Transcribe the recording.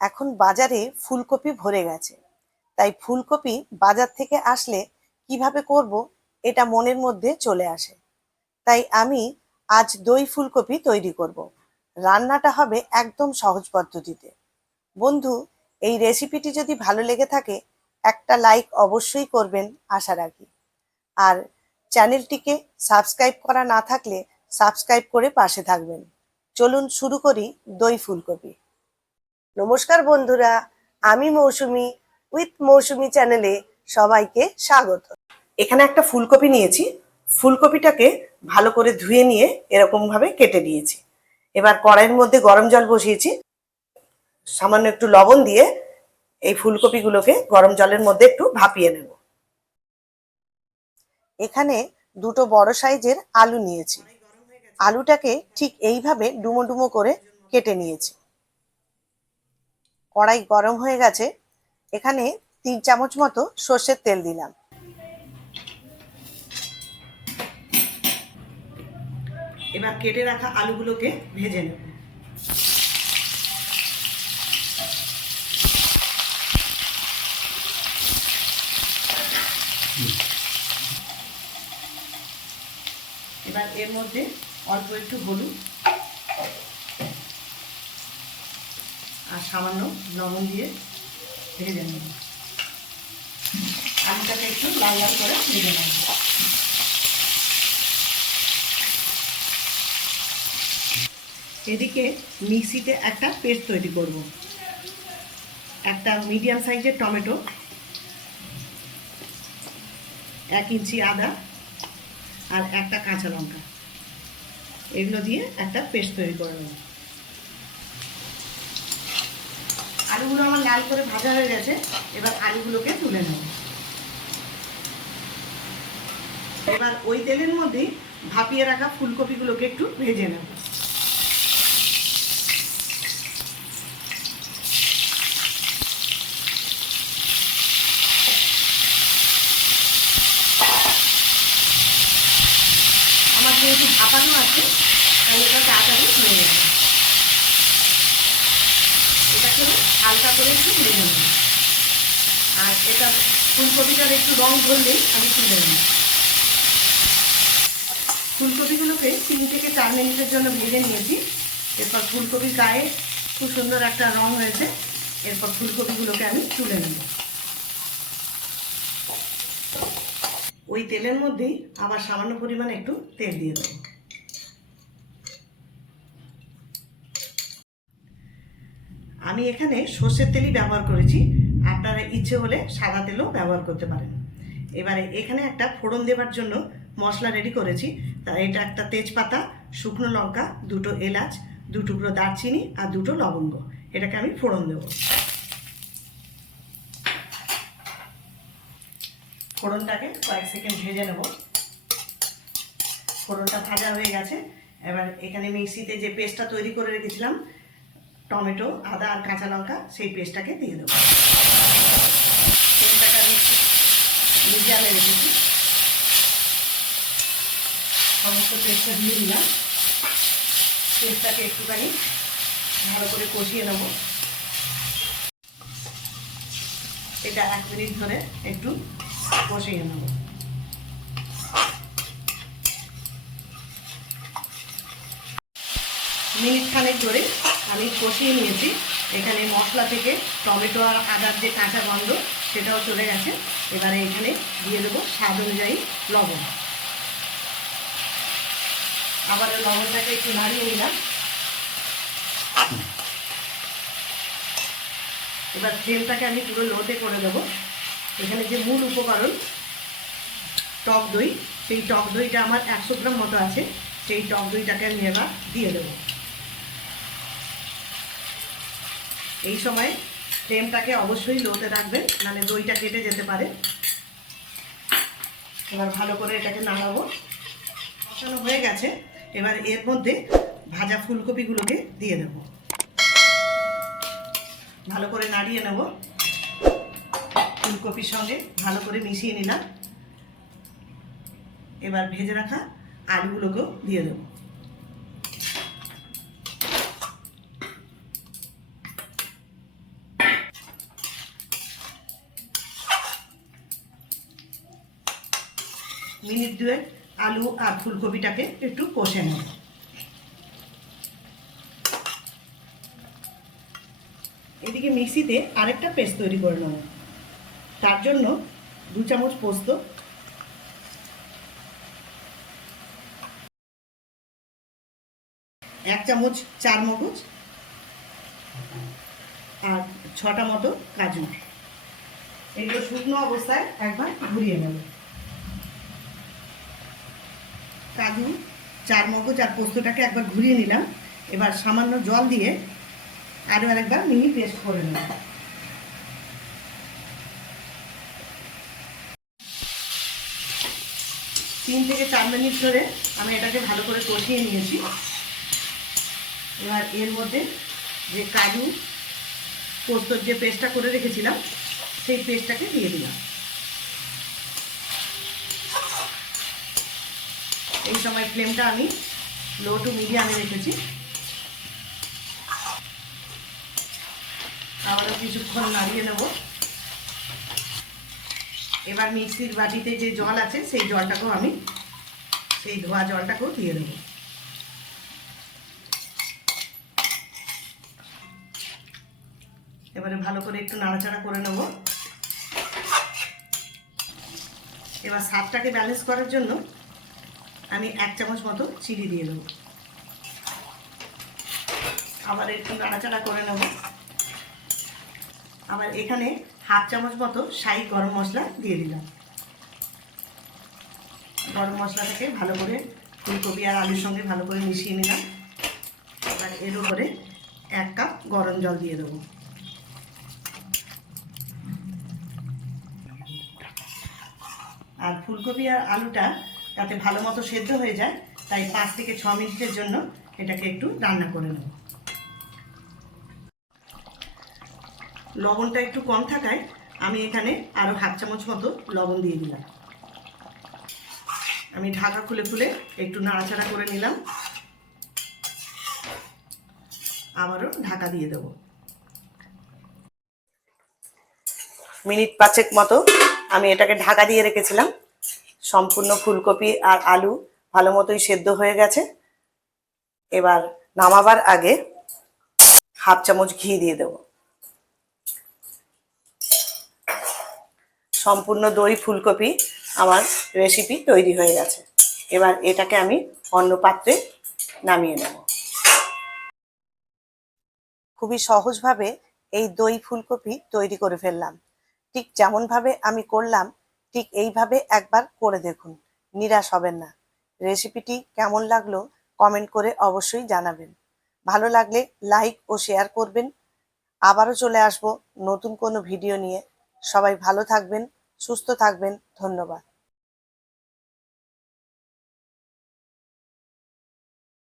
এখন বাজারে ফুলকপি ভরে গেছে, তাই ফুলকপি বাজার থেকে আসলে কিভাবে করব এটা মনের মধ্যে চলে আসে। তাই আমি আজ দই ফুলকপি তৈরি করব। রান্নাটা হবে একদম সহজ পদ্ধতিতে। বন্ধু, এই রেসিপিটি যদি ভালো লেগে থাকে একটা লাইক অবশ্যই করবেন আশা রাখি। আর চ্যানেলটিকে সাবস্ক্রাইব করা না থাকলে সাবস্ক্রাইব করে পাশে থাকবেন। চলুন শুরু করি দই ফুলকপি। নমস্কার বন্ধুরা, আমি মৌসুমি উইথ মৌসুমি চ্যানেলে সবাইকে স্বাগত। এখানে একটা ফুলকপি নিয়েছি। ফুলকপিটাকে ভালো করে ধুয়ে নিয়ে এরকম ভাবে কেটে নিয়েছি। এবার কড়াইয়ের মধ্যে গরম জল বসিয়েছি। সামান্য একটু লবণ দিয়ে এই ফুলকপিগুলোকে গরম জলের মধ্যে একটু ভাপিয়ে নেব। এখানে দুটো বড় সাইজের আলু নিয়েছি। আলুটাকে ঠিক এইভাবে ডুমো ডুমো করে কেটে নিয়েছি। কড়াই গরম হয়ে গেছে, এখানে 3 চামচ মতো সর্ষের তেল দিলাম। এবার কেটে রাখা আলুগুলোকে ভেজে নেব। এবার এর মধ্যে অল্প একটু হলুদ আর সামান্য লবণ দিয়ে ভেজে নেব। আলুটাকে একটু লাল লাল করে ভেজে নেব। এদিকে মিক্সিতে একটা পেস্ট তৈরি করব। একটা মিডিয়াম সাইজের টমেটো, 1 ইঞ্চি আদা আর একটা কাঁচা লঙ্কা, এগুলো দিয়ে একটা পেস্ট তৈরি করে নেব। আলুগুলো আমার লাল করে ভাজা হয়ে গেছে, এবার আলুগুলোকে তুলে নেব। এবার ওই তেলের মধ্যেই ভাপিয়ে রাখা ফুলকপিগুলোকে একটু ভেজে নেব। আমার যেহেতু ভাপানো আছে তাই এটা তাড়াতাড়ি হয়ে যাবে। এটাকে হালকা করে একটু ভেজে নেব। আর এটা ফুলকপিটার একটু রং ধরলেই আমি তুলে নেব। ফুলকপিগুলোকে 3 থেকে 4 মিনিটের জন্য ভেজে নিয়েছি। এরপর ফুলকপির গায়ে খুব সুন্দর একটা রং হয়েছে। এরপর ফুলকপিগুলোকে আমি তুলে নেব। ওই তেলের মধ্যেই আবার সামান্য পরিমাণে একটু তেল দিয়ে দেব। আমি এখানে সর্ষের তেলই ব্যবহার করেছি, আপনারা ইচ্ছে হলে সাদা তেলও ব্যবহার করতে পারেন। এবারে এখানে একটা ফোড়ন দেওয়ার জন্য মশলা রেডি করেছি। তা এটা একটা তেজপাতা, শুকনো লঙ্কা, 2টো এলাচ, 2 টুকরো দারচিনি আর 2টো লবঙ্গ, এটাকে আমি ফোড়ন দেব। ফোড়নটাকে কয়েক সেকেন্ড ভেজে নেব। ফোড়নটা ভাজা হয়ে গেছে। এবার এখানে মিক্সিতে যে পেস্টটা তৈরি করে রেখেছিলাম, টমেটো, আদা আর কাঁচা লঙ্কা, সেই পেস্টটাকে দিয়ে দেবো। পেস্টটাকে আমি একটু মিডিয়ামে রেখেছি। সমস্ত পেস্টটা দিয়ে দিলাম। পেস্টটাকে একটুখানি ভালো করে কষিয়ে নেব। এটা 1 মিনিট ধরে একটু কষিয়ে নেব। মিনিট খানেক ধরে আমি কষিয়ে নিয়েছি। এখানে মশলা থেকে টমেটো আর আদার যে কাঁচা গন্ধ সেটাও চলে গেছে। এবারে এখানে দিয়ে দেবো স্বাদ অনুযায়ী লবণ। আবার লবণটাকে একটু নাড়িয়ে নিলাম। এবার ফ্লেমটাকে আমি পুরো লোতে করে দেবো। এখানে যে মূল উপকরণ টক দই, সেই টক দইটা আমার 100 গ্রাম মতো আছে। সেই টক দইটাকে আমি এবার দিয়ে দেবো। এই সময় ফ্লেমটাকে অবশ্যই লোতে রাখবেন, নাহলে দইটা কেটে যেতে পারে। এবার ভালো করে এটাকে নাড়াবো। কষানো হয়ে গেছে। এবার এর মধ্যে ভাজা ফুলকপিগুলোকে দিয়ে দেব। ভালো করে নাড়িয়ে নেব। ফুলকপির সঙ্গে ভালো করে মিশিয়ে নিলাম। এবার ভেজে রাখা আলুগুলোকেও দিয়ে দেব। মিনিট দুয়েক আলু আর ফুলকপিটাকে একটু কষে নেব। এদিকে মিক্সিতে আরেকটা পেস্ট তৈরি করে নেব। তার জন্য 2 চামচ পোস্ত, 1 চামচ চারমগজ আর 6টা মতো কাজু, এগুলো শুকনো অবস্থায় একবার ঘুরিয়ে নেব। কাজু, চারমগজ আর পোস্তটাকে একবার ঘুরিয়ে নিলাম। এবার সামান্য জল দিয়ে আরও আরেকবার মিহি পেস্ট করে নেব। তিন থেকে 4 মিনিট ধরে আমি এটাকে ভালো করে কষিয়ে নিয়েছি। এবার এর মধ্যে যে কাজু পোস্তর যে পেস্টটা করে রেখেছিলাম সেই পেস্টটাকে দিয়ে দিলাম। এই সময় ফ্লেমটা আমি লো টু মিডিয়ামে রেখেছি। আবারও কিছুক্ষণ নাড়িয়ে নেব। এবার মিক্সির বাটিতে যে জল আছে সেই জলটাকেও আমি সেই ধোয়া জলটাকেও দিয়ে দেবো। এবারে ভালো করে একটু নাড়াচাড়া করে নেব। এবার স্বাদটাকে ব্যালেন্স করার জন্য আমি 1 চামচ মতো চিনি দিয়ে দেবো। আবার একটু নাড়াচাড়া করে নেব। আবার এখানে 1/2 চামচ মতো শাহি গরম মশলা দিয়ে দিলাম। গরম মশলাটাকে ভালো করে ফুলকপি আর আলুর সঙ্গে ভালো করে মিশিয়ে নিলাম। এবার এর উপরে 1 কাপ গরম জল দিয়ে দেবো। আর ফুলকপি আর আলুটা যাতে ভালো মতো সেদ্ধ হয়ে যায় তাই 5 থেকে 6 মিনিটের জন্য এটাকে একটু রান্না করে নেব। লবণটা একটু কম থাকায় আমি এখানে আরও 1/2 চামচ মতো লবণ দিয়ে দিলাম। আমি ঢাকা খুলে খুলে একটু নাড়াচাড়া করে নিলাম। আবারও ঢাকা দিয়ে দেব। মিনিট 5 মতো আমি এটাকে ঢাকা দিয়ে রেখেছিলাম। সম্পূর্ণ ফুলকপি আর আলু ভালো মতোই সেদ্ধ হয়ে গেছে। এবার নামাবার আগে 1/2 চামচ ঘি দিয়ে দেব। সম্পূর্ণ দই ফুলকপি আমার রেসিপি তৈরি হয়ে গেছে। এবার এটাকে আমি অন্য পাত্রে নামিয়ে নেব। খুবই সহজভাবে এই দই ফুলকপি তৈরি করে ফেললাম। ঠিক যেমনভাবে আমি করলাম ঠিক এইভাবে একবার করে দেখুন, নিরাশ হবেন না। রেসিপিটি কেমন লাগলো কমেন্ট করে অবশ্যই জানাবেন। ভালো লাগলে লাইক ও শেয়ার করবেন। আবারও চলে আসব নতুন কোনো ভিডিও নিয়ে। সবাই ভালো থাকবেন, সুস্থ থাকবেন। ধন্যবাদ।